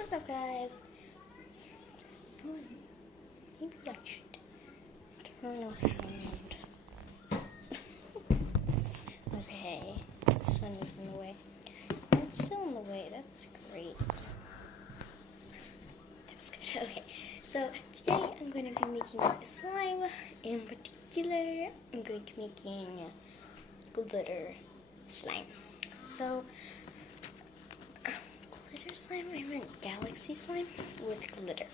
What's up, guys? Maybe I should turn around. Okay, the sun is in the way. It's still in the way. That's great. That's good. Okay, so today I'm going to be making a slime. In particular, I'm going to be making glitter slime. So, glitter slime, I meant galaxy slime with glitter.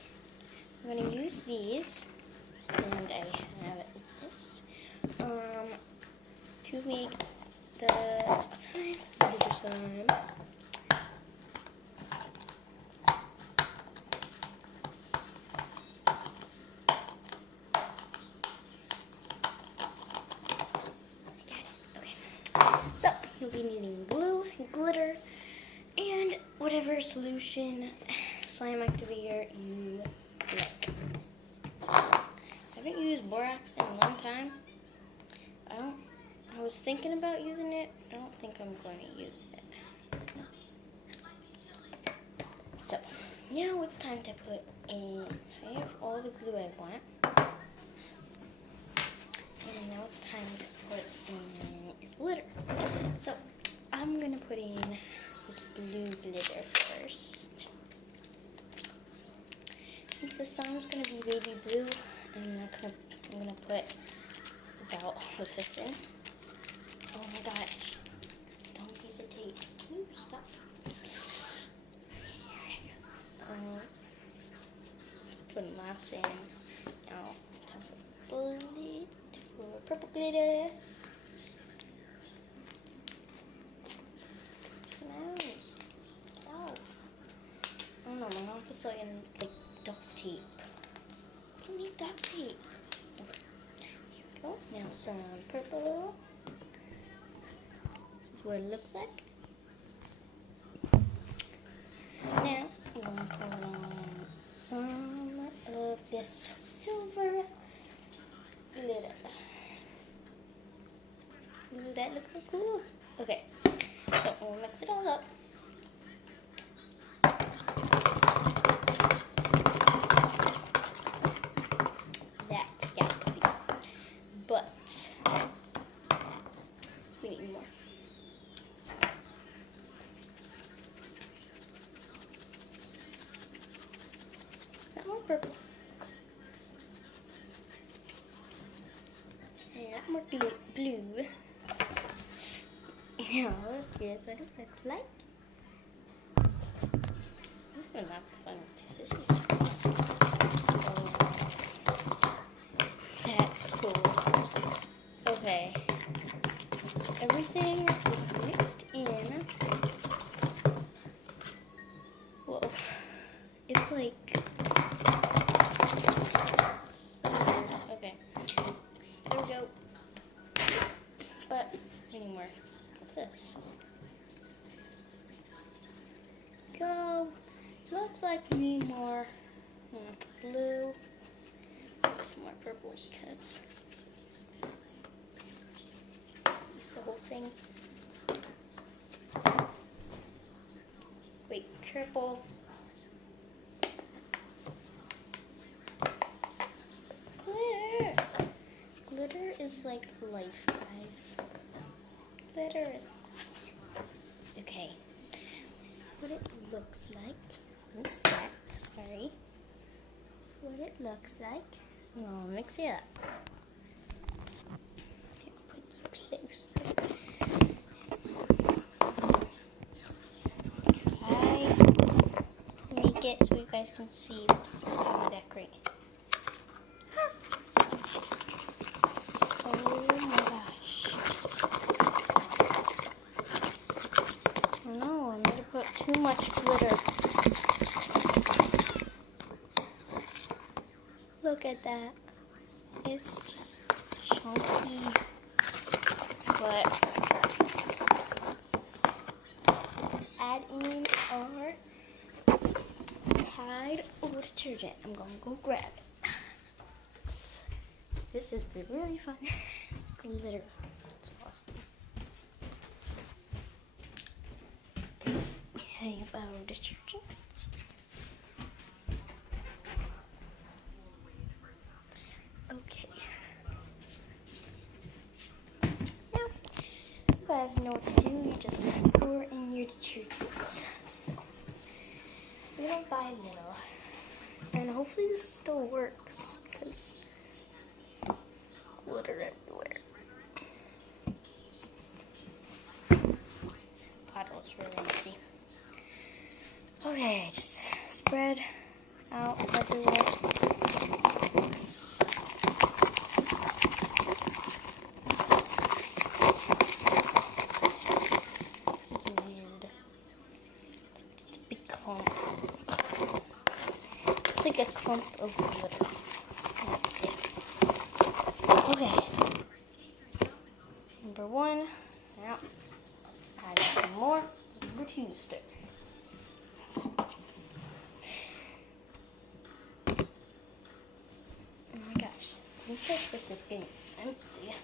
I'm going to use these, and I have this, to make the science glitter slime. So, you'll be needing glue, glitter, and whatever solution slime activator you like. I haven't used borax in a long time. I was thinking about using it. I don't think I'm going to use it. So, now it's time to put in, so I have all the glue I want. And now it's time to put in glitter. So, I'm going to put in this blue glitter first. Since the slime's going to be baby blue, I'm going to put about all of this in. Oh my god. Dumb piece of tape. Ooh, stop. Put lots in. Now, time for purple glitter. No. Oh. I don't know, my mom puts it in like duct tape. I don't need duct tape. Here we go. Now some purple. This is what it looks like. Now I'm going to put on some of this silver glitter. Ooh, that looks so cool. Okay, so we'll mix it all up. That's galaxy. But we need more. Not more purple. And not more blue. Now, here's what it looks like. I'm having lots of fun with this. This is that's cool. Okay. Everything is mixed in. Whoa. It's like so weird. Okay. There we go. But anymore. This. Go. Looks like we need more blue. Some more purple because use the whole thing. Wait, triple. Glitter. Glitter is like life, guys. Glitter is awesome. Okay, this is what it looks like. One sec, sorry. This is what it looks like. I'll mix it up. Here, put it close. Try to make it so you guys can see what's going to decorate. Oh my gosh. No, I'm going to put too much glitter. Look at that. It's just chunky. But let's add in our Tide detergent. I'm going to go grab it. So this has been really fun. Glitter. It's awesome. Okay, our detergent. know what to do, you just pour in your detergent. So, little by little. And hopefully this still works because glitter everywhere. Bottle is really messy. Okay, just spread out everywhere. Like a clump of glitter. Okay. Number 1. Now, add some more. Number 2 stir. Oh my gosh. Seems like this is getting empty.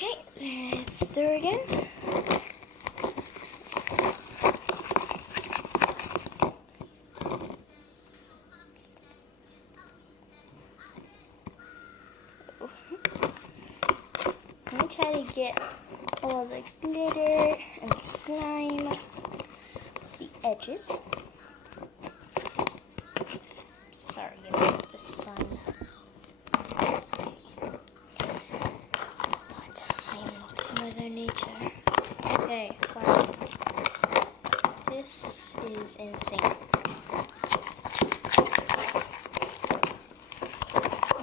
Okay, let's stir again. I'm gonna try to get all the glitter and slime off the edges. Sorry about the slime. But I am not Mother Nature. Okay, wow. This is insane.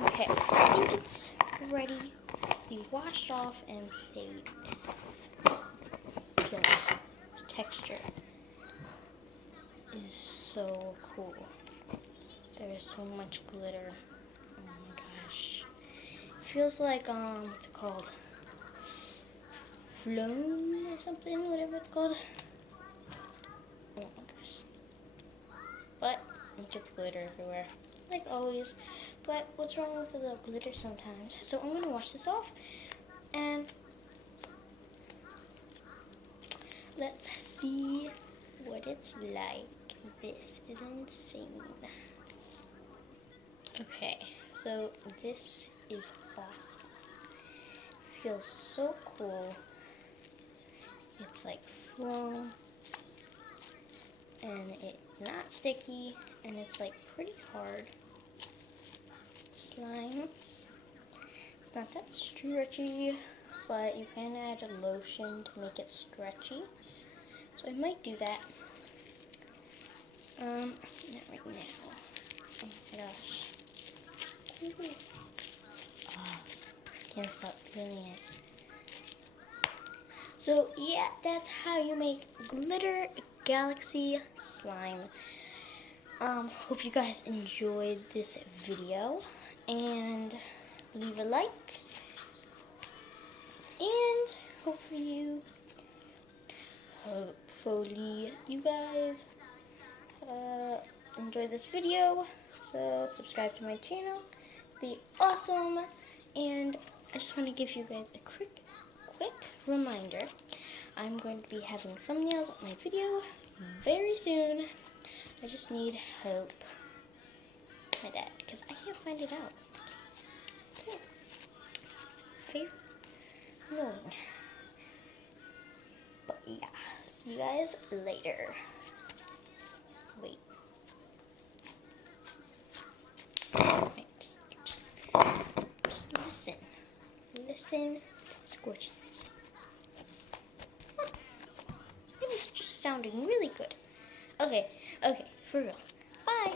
Okay, I think it's ready to be washed off and played with. Because the texture is so cool. There is so much glitter. Oh my gosh. It feels like, what's it called? Flown or something, whatever it's called. Oh my gosh. But it gets glitter everywhere, like always. But what's wrong with the glitter sometimes? So I'm gonna wash this off and let's see what it's like. This is insane. Okay, so this is awesome. Feels so cool. It's like flown, and it's not sticky, and it's like pretty hard slime. It's not that stretchy, but you can add a lotion to make it stretchy. So I might do that. Not right now. Oh my gosh. Oh, can't stop feeling it. So yeah, that's how you make glitter galaxy slime. Hope you guys enjoyed this video, and leave a like, and hopefully you guys enjoyed this video. So subscribe to my channel, be awesome, and I just want to give you guys a quick reminder. I'm going to be having thumbnails on my video very soon. I just need help, my dad, because I can't find it out. I can't. It's very annoying. But yeah, see you guys later. Wait. Just listen. Listen to the squishiness. It was just sounding really good. Okay, for real. Bye.